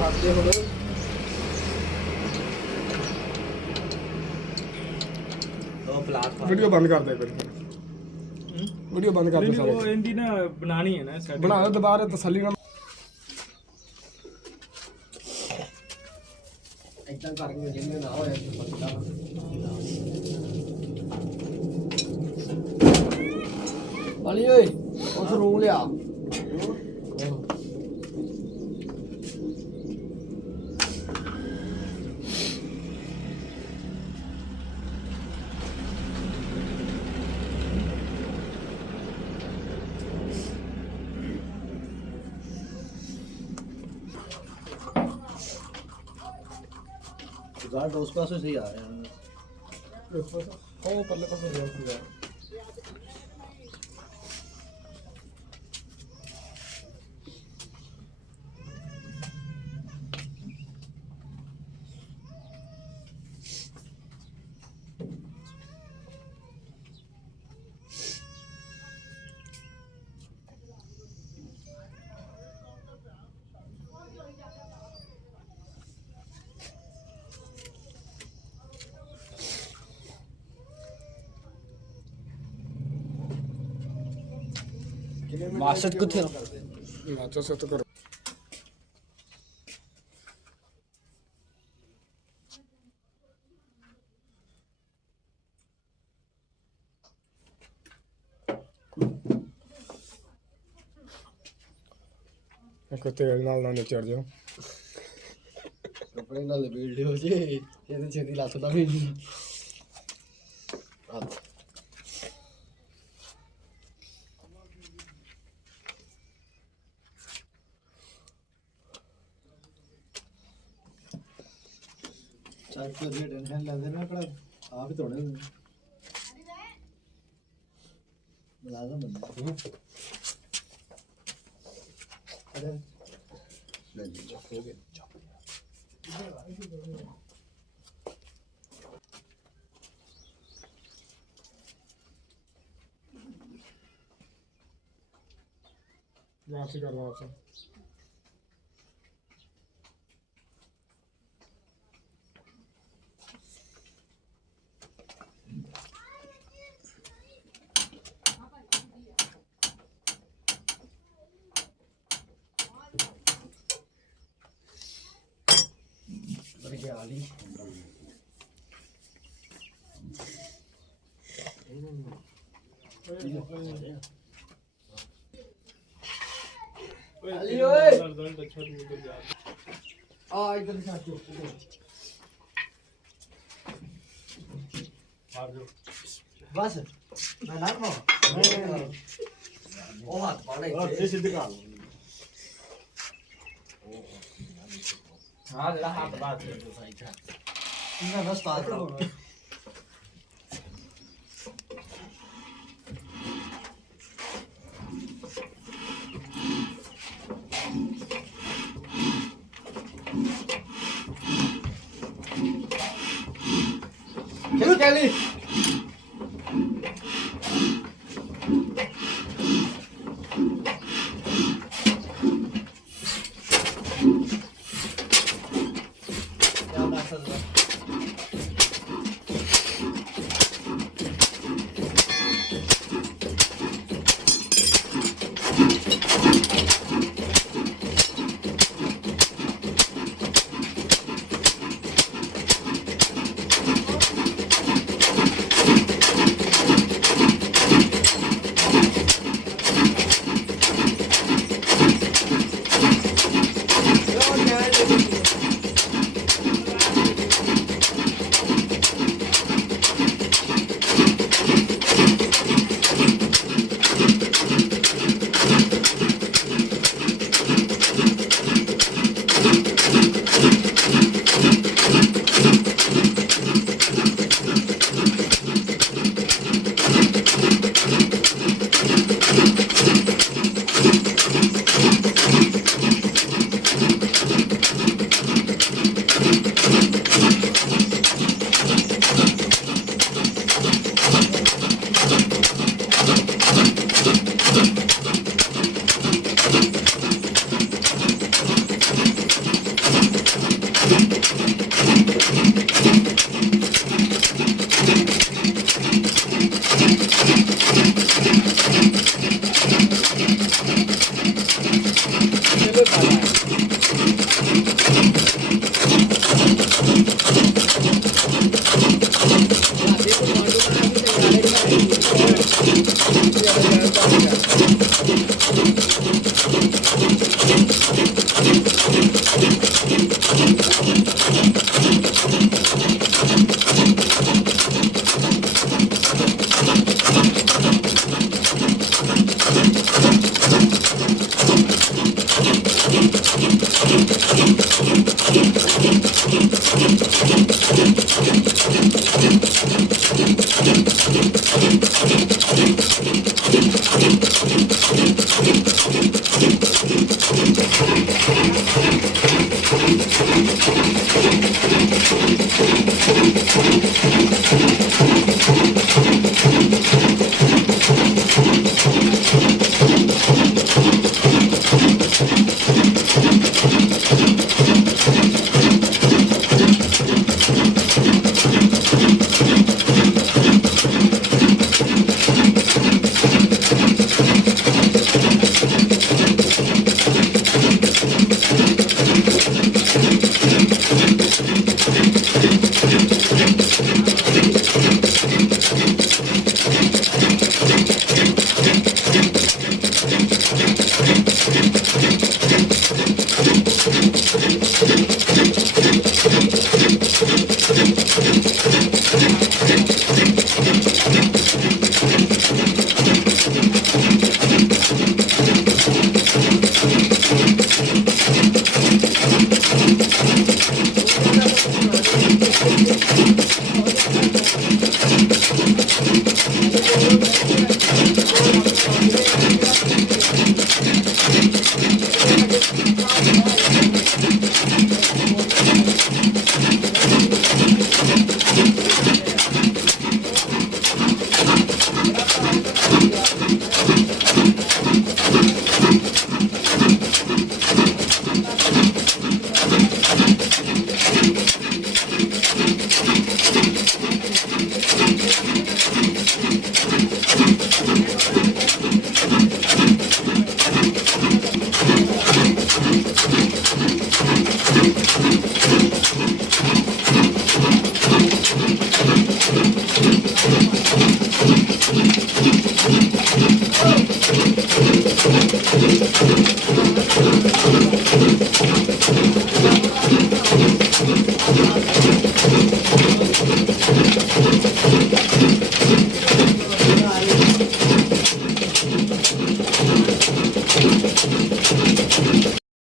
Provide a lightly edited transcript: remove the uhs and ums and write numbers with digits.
ਛੱਡਦੇ ਹੁਣ वीडियो बंद कर दे फिर वीडियो बंद कर दे सारे वो इनकी ना बनानी है ना सेटिंग बना दे दोबारा तसल्ली ना इतना करके जिन्ने ना होए वाली ओए उस रूम लिया गार्ड उस पास से सही आ रहे हैं ओ पल्ले पास हो गया मास्टर किथे नाचो से तो करो तेल नाल ना चढ़ जाओ कपड़े नाल बिल्ड हो जे ये छेती लात ना भी चार तो ये टेंशन ले देना पड़ा आप ही तोड़े मुलाजम बंदा अरे ले लीजिए हो गया वापसी कर वापसी Ali. Ali oi. आ इधर साथ जो बस मैं ना मां ओ हाथ पाने से सीधे का हां जरा हाथ बात कर दो भाई का इनका बस बात करो चलो कैली